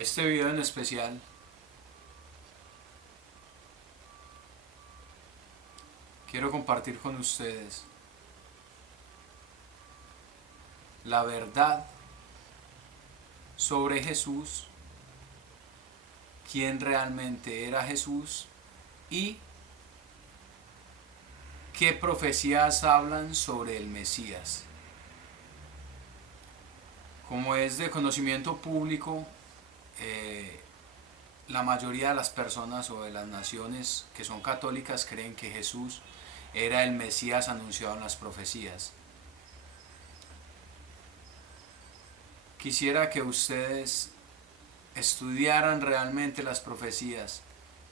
Este video en especial quiero compartir con ustedes la verdad sobre Jesús, quién realmente era Jesús y qué profecías hablan sobre el Mesías. Como es de conocimiento público, la mayoría de las personas o de las naciones que son católicas creen que Jesús era el Mesías anunciado en las profecías. Quisiera que ustedes estudiaran realmente las profecías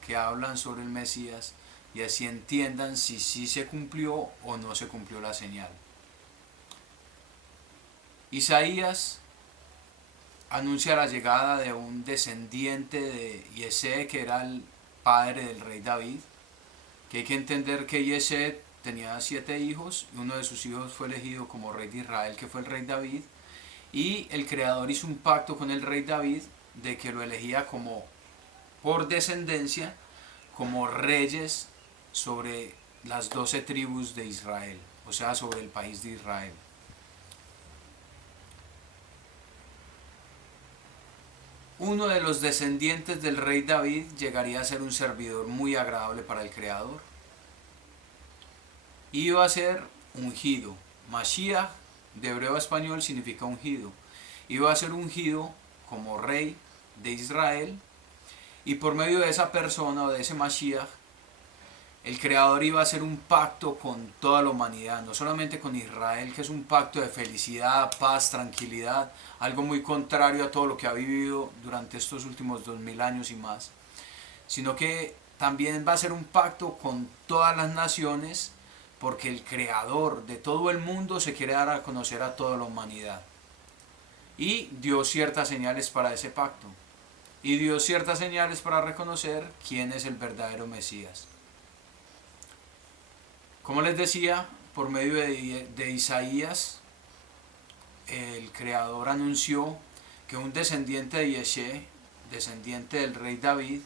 que hablan sobre el Mesías y así entiendan si sí se cumplió o no se cumplió la señal. Isaías anuncia la llegada de un descendiente de Yesé, que era el padre del rey David, que hay que entender que Yesé tenía 7 hijos y uno de sus hijos fue elegido como rey de Israel, que fue el rey David, y el creador hizo un pacto con el rey David de que lo elegía como por descendencia como reyes sobre las 12 tribus de Israel, o sea, sobre el país de Israel. Uno de los descendientes del rey David llegaría a ser un servidor muy agradable para el Creador. Iba a ser ungido. Mashiach, de hebreo a español, significa ungido. Iba a ser ungido como rey de Israel, y por medio de esa persona o de ese Mashiach, el Creador iba a hacer un pacto con toda la humanidad, no solamente con Israel, que es un pacto de felicidad, paz, tranquilidad, algo muy contrario a todo lo que ha vivido durante estos últimos 2000 años y más, sino que también va a ser un pacto con todas las naciones, porque el Creador de todo el mundo se quiere dar a conocer a toda la humanidad. Y dio ciertas señales para ese pacto. Y dio ciertas señales para reconocer quién es el verdadero Mesías. Como les decía, por medio de Isaías, el Creador anunció que un descendiente de Yesé, descendiente del rey David,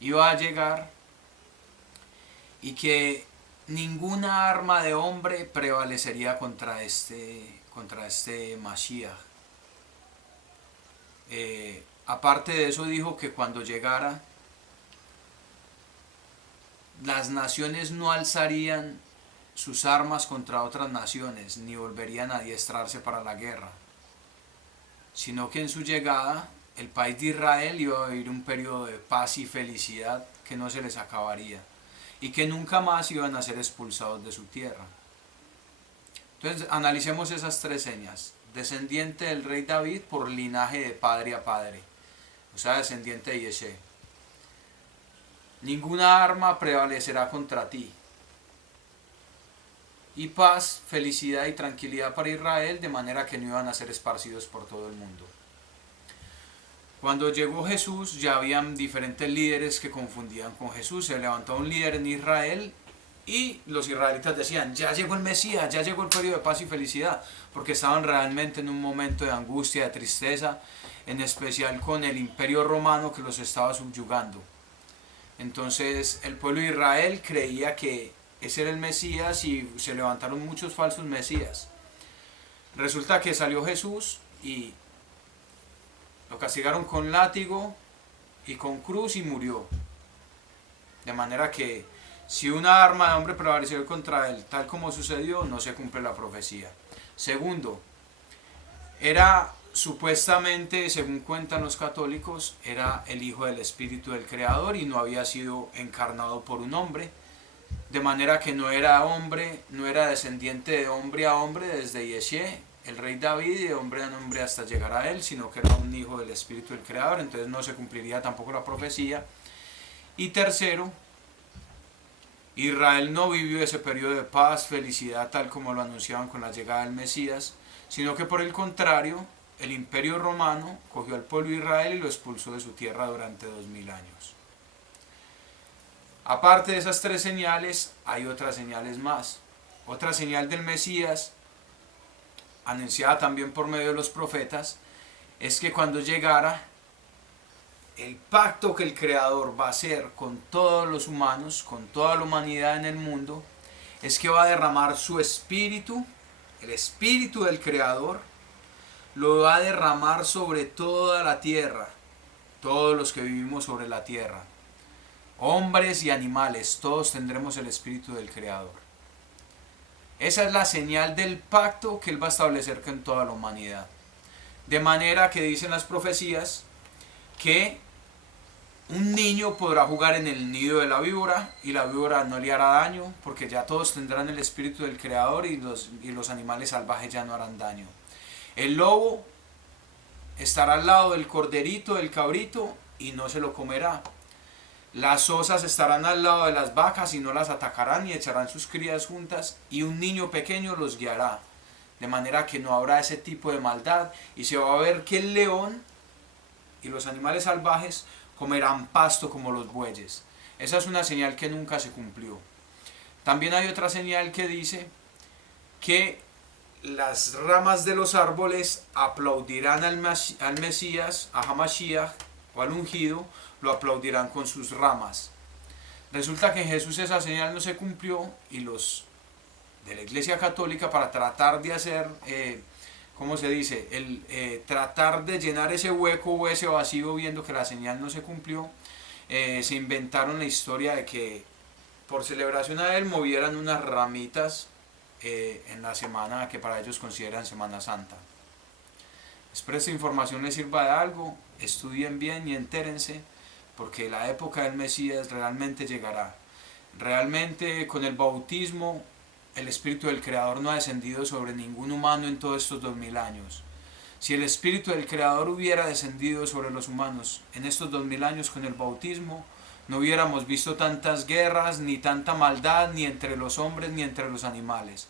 iba a llegar y que ninguna arma de hombre prevalecería contra este Mashiach. Aparte de eso, dijo que cuando llegara, las naciones no alzarían sus armas contra otras naciones, ni volverían a adiestrarse para la guerra, sino que en su llegada el país de Israel iba a vivir un periodo de paz y felicidad que no se les acabaría, y que nunca más iban a ser expulsados de su tierra. Entonces analicemos esas 3 señas. Descendiente del rey David por linaje de padre a padre, o sea, descendiente de Yesé. Ninguna arma prevalecerá contra ti. Y paz, felicidad y tranquilidad para Israel, de manera que no iban a ser esparcidos por todo el mundo. Cuando llegó Jesús, ya habían diferentes líderes que confundían con Jesús. Se levantó un líder en Israel y los israelitas decían: ya llegó el Mesías, ya llegó el periodo de paz y felicidad, porque estaban realmente en un momento de angustia, de tristeza, en especial con el imperio romano que los estaba subyugando. Entonces el pueblo de Israel creía que ese era el Mesías y se levantaron muchos falsos Mesías. Resulta que salió Jesús y lo castigaron con látigo y con cruz y murió. De manera que si una arma de hombre prevaleció contra él, tal como sucedió, no se cumple la profecía. Segundo, era supuestamente, según cuentan los católicos, era el Hijo del Espíritu del Creador y no había sido encarnado por un hombre, de manera que no era hombre, no era descendiente de hombre a hombre desde Yesé, el rey David, y de hombre a hombre hasta llegar a él, sino que era un hijo del Espíritu del Creador, entonces no se cumpliría tampoco la profecía. Y tercero, Israel no vivió ese periodo de paz, felicidad, tal como lo anunciaban con la llegada del Mesías, sino que por el contrario, el imperio romano cogió al pueblo de Israel y lo expulsó de su tierra durante 2000 años. Aparte de esas 3 señales, hay otras señales más. Otra señal del Mesías, anunciada también por medio de los profetas, es que cuando llegara el pacto que el Creador va a hacer con todos los humanos, con toda la humanidad en el mundo, es que va a derramar su espíritu, el espíritu del Creador, lo va a derramar sobre toda la tierra, todos los que vivimos sobre la tierra, hombres y animales, todos tendremos el espíritu del Creador. Esa es la señal del pacto que Él va a establecer con toda la humanidad. De manera que dicen las profecías que un niño podrá jugar en el nido de la víbora y la víbora no le hará daño, porque ya todos tendrán el espíritu del Creador y los animales salvajes ya no harán daño. El lobo estará al lado del corderito, del cabrito, y no se lo comerá. Las osas estarán al lado de las vacas y no las atacarán, y echarán sus crías juntas, y un niño pequeño los guiará. De manera que no habrá ese tipo de maldad, y se va a ver que el león y los animales salvajes comerán pasto como los bueyes. Esa es una señal que nunca se cumplió. También hay otra señal que dice que las ramas de los árboles aplaudirán al Mesías, a Hamashiach o al ungido, lo aplaudirán con sus ramas. Resulta que en Jesús esa señal no se cumplió, y los de la Iglesia Católica, para tratar de hacer, ¿cómo se dice? Tratar de llenar ese hueco o ese vacío, viendo que la señal no se cumplió, se inventaron la historia de que por celebración a Él movieran unas ramitas en la semana que para ellos consideran Semana Santa. Espero esta información les sirva de algo, estudien bien y entérense, porque la época del Mesías realmente llegará. Realmente con el bautismo el Espíritu del Creador no ha descendido sobre ningún humano en todos estos 2000 años. Si el Espíritu del Creador hubiera descendido sobre los humanos en estos 2000 años con el bautismo, no hubiéramos visto tantas guerras, ni tanta maldad, ni entre los hombres, ni entre los animales.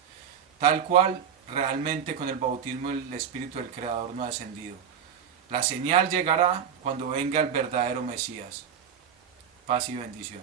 Tal cual, realmente con el bautismo el Espíritu del Creador no ha descendido. La señal llegará cuando venga el verdadero Mesías. Paz y bendición.